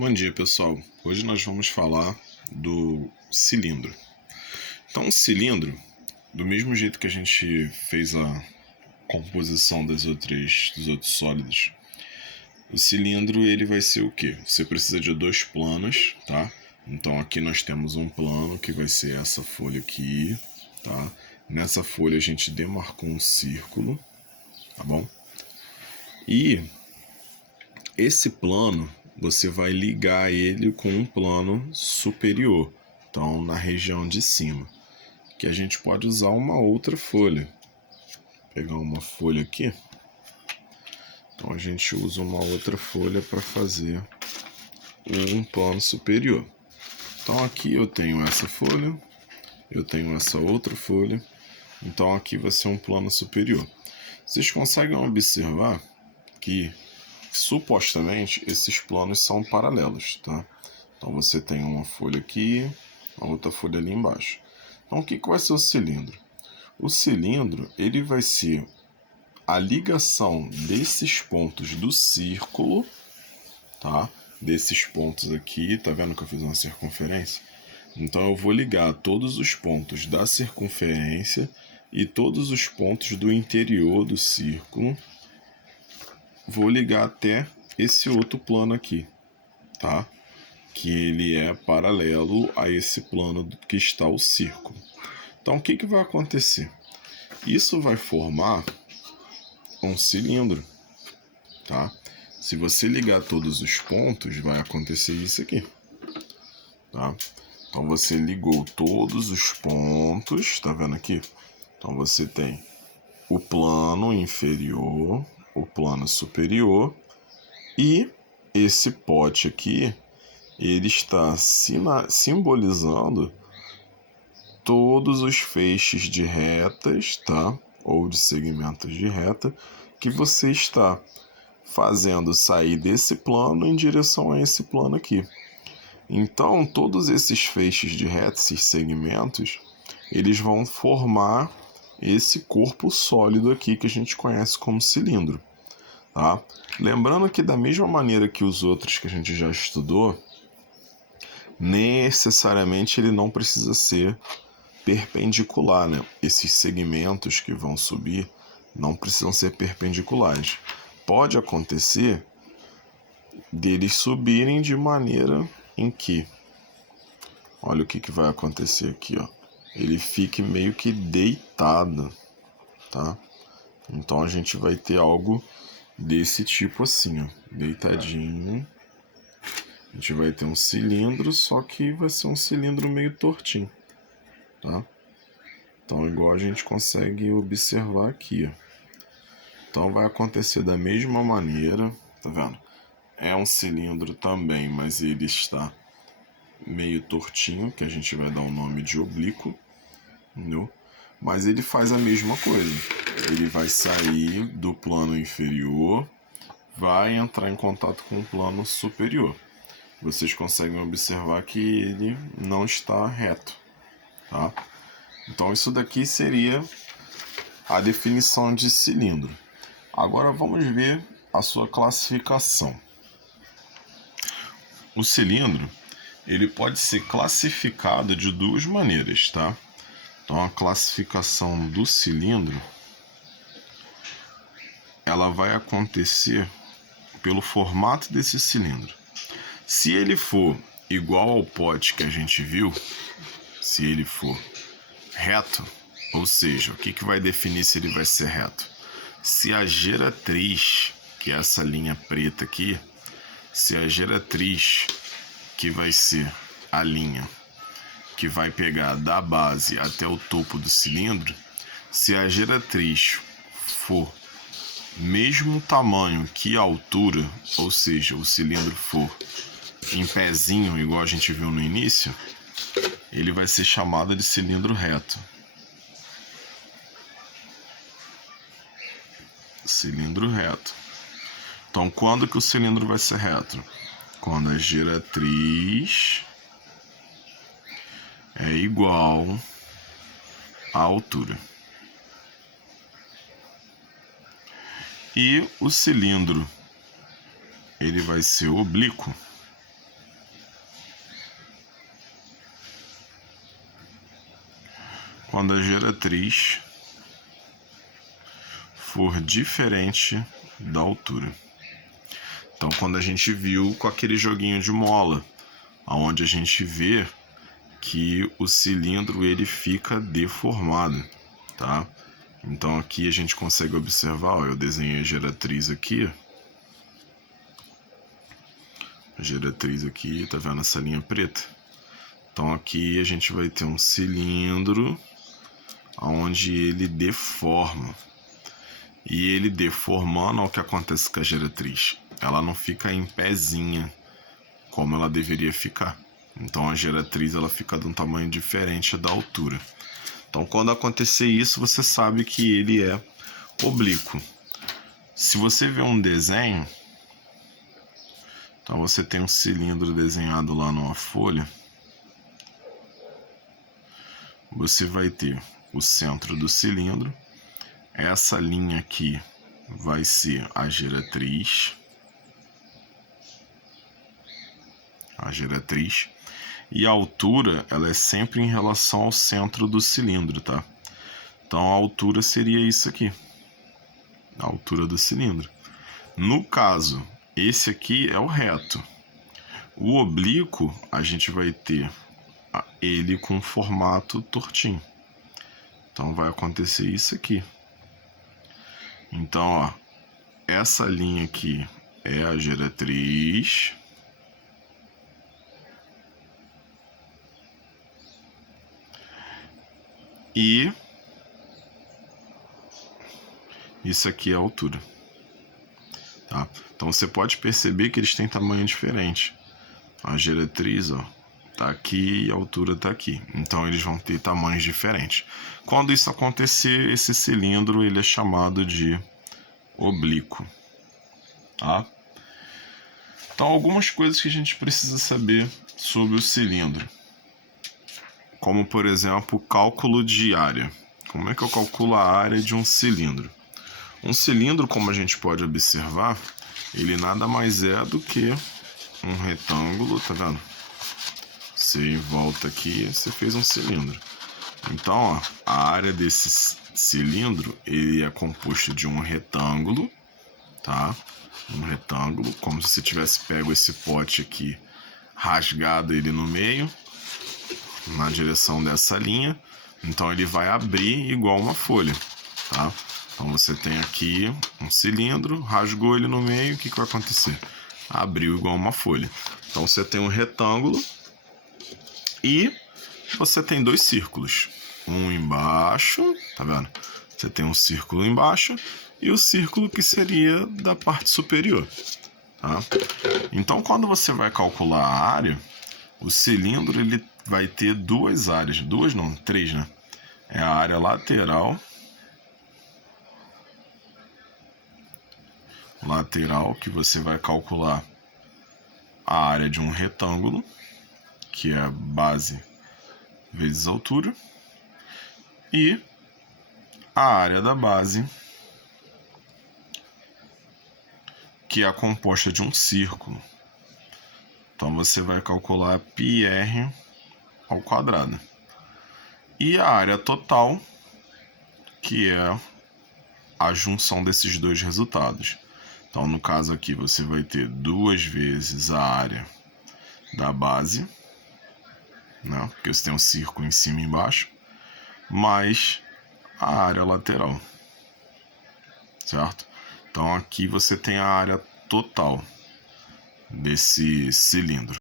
Bom dia, pessoal. Hoje nós vamos falar do cilindro. Então, o cilindro, do mesmo jeito que a gente fez a composição dos outros sólidos, o cilindro ele vai ser o quê? Você precisa de dois planos, tá? Então aqui nós temos um plano que vai ser essa folha aqui, tá? Nessa folha a gente demarcou um círculo, tá bom? E esse plano você vai ligar ele com um plano superior, então na região de cima, que a gente pode usar uma outra folha. Vou pegar uma folha aqui, então a gente usa uma outra folha para fazer um plano superior. Então aqui eu tenho essa folha, eu tenho essa outra folha, então aqui vai ser um plano superior. Vocês conseguem observar que supostamente esses planos são paralelos, tá? Então você tem uma folha aqui, a outra folha ali embaixo. Então o que vai ser o cilindro? O cilindro ele vai ser a ligação desses pontos do círculo, tá? Desses pontos aqui, tá vendo que eu fiz uma circunferência? Então eu vou ligar todos os pontos da circunferência e todos os pontos do interior do círculo. Vou ligar até esse outro plano aqui, tá? Que ele é paralelo a esse plano que está o círculo. Então o que vai acontecer? Isso vai formar um cilindro, tá? Se você ligar todos os pontos, vai acontecer isso aqui, tá? Então você ligou todos os pontos, tá vendo aqui? Então você tem o plano inferior, o plano superior e esse pote aqui, ele está simbolizando todos os feixes de retas, tá? Ou de segmentos de reta que você está fazendo sair desse plano em direção a esse plano aqui. Então, todos esses feixes de retas, esses segmentos, eles vão formar esse corpo sólido aqui que a gente conhece como cilindro, tá? Lembrando que da mesma maneira que os outros que a gente já estudou, necessariamente ele não precisa ser perpendicular, né? Esses segmentos que vão subir não precisam ser perpendiculares. Pode acontecer deles subirem de maneira em que, olha o que vai acontecer aqui, ó. Ele fique meio que deitado, tá? Então a gente vai ter algo desse tipo assim, ó, deitadinho. A gente vai ter um cilindro, só que vai ser um cilindro meio tortinho, tá? Então igual a gente consegue observar aqui, ó. Então vai acontecer da mesma maneira, tá vendo? É um cilindro também, mas ele está meio tortinho, que a gente vai dar o nome de oblíquo, entendeu? Mas ele faz a mesma coisa. Ele vai sair do plano inferior, vai entrar em contato com o plano superior. Vocês conseguem observar que ele não está reto, tá? Então isso daqui seria a definição de cilindro. Agora vamos ver a sua classificação. O cilindro, ele pode ser classificado de duas maneiras, tá? Então a classificação do cilindro, ela vai acontecer pelo formato desse cilindro. Se ele for igual ao pote que a gente viu, se ele for reto, ou seja, o que vai definir se ele vai ser reto? Se a geratriz, que é essa linha preta aqui, se a geratriz, que vai ser a linha que vai pegar da base até o topo do cilindro, se a geratriz for mesmo tamanho que a altura, ou seja, o cilindro for em pezinho, igual a gente viu no início, ele vai ser chamado de cilindro reto. Cilindro reto. Então, quando que o cilindro vai ser reto? Quando a geratriz é igual à altura. E o cilindro, ele vai ser oblíquo quando a geratriz for diferente da altura. Então, quando a gente viu com aquele joguinho de mola, onde a gente vê que o cilindro ele fica deformado, tá? Então aqui a gente consegue observar, ó, eu desenhei a geratriz aqui. A geratriz aqui, tá vendo essa linha preta? Então aqui a gente vai ter um cilindro onde ele deforma. E ele deformando, olha o que acontece com a geratriz. Ela não fica em pezinha como ela deveria ficar. Então a geratriz ela fica de um tamanho diferente da altura. Então quando acontecer isso, você sabe que ele é oblíquo. Se você vê um desenho, então você tem um cilindro desenhado lá numa folha. Você vai ter o centro do cilindro. Essa linha aqui vai ser a geratriz. E a altura, ela é sempre em relação ao centro do cilindro, tá? Então a altura seria isso aqui. A altura do cilindro. No caso, esse aqui é o reto. O oblíquo, a gente vai ter ele com formato tortinho. Então vai acontecer isso aqui. Então, ó, essa linha aqui é a geratriz. E isso aqui é a altura. Tá? Então você pode perceber que eles têm tamanho diferente. A geratriz, ó, tá aqui e a altura tá aqui. Então eles vão ter tamanhos diferentes. Quando isso acontecer, esse cilindro ele é chamado de oblíquo. Tá? Então algumas coisas que a gente precisa saber sobre o cilindro. Como, por exemplo, cálculo de área. Como é que eu calculo a área de um cilindro? Um cilindro, como a gente pode observar, ele nada mais é do que um retângulo, tá vendo? Você volta aqui, você fez um cilindro. Então, ó, a área desse cilindro, ele é composto de um retângulo, tá? Um retângulo, como se você tivesse pego esse pote aqui, rasgado ele no meio, na direção dessa linha. Então ele vai abrir igual uma folha, tá? Então você tem aqui um cilindro, rasgou ele no meio, o que vai acontecer? Abriu igual uma folha. Então você tem um retângulo e você tem dois círculos. Um embaixo, tá vendo? Você tem um círculo embaixo e o círculo que seria da parte superior, tá? Então quando você vai calcular a área, o cilindro ele vai ter duas áreas, duas não, três, né? É a área lateral, que você vai calcular a área de um retângulo, que é a base vezes a altura, e a área da base, que é composta de um círculo. Então você vai calcular πr ao quadrado. E a área total, que é a junção desses dois resultados. Então, no caso aqui, você vai ter 2 vezes a área da base, né? Porque você tem um círculo em cima e embaixo, mais a área lateral, certo? Então, aqui você tem a área total desse cilindro.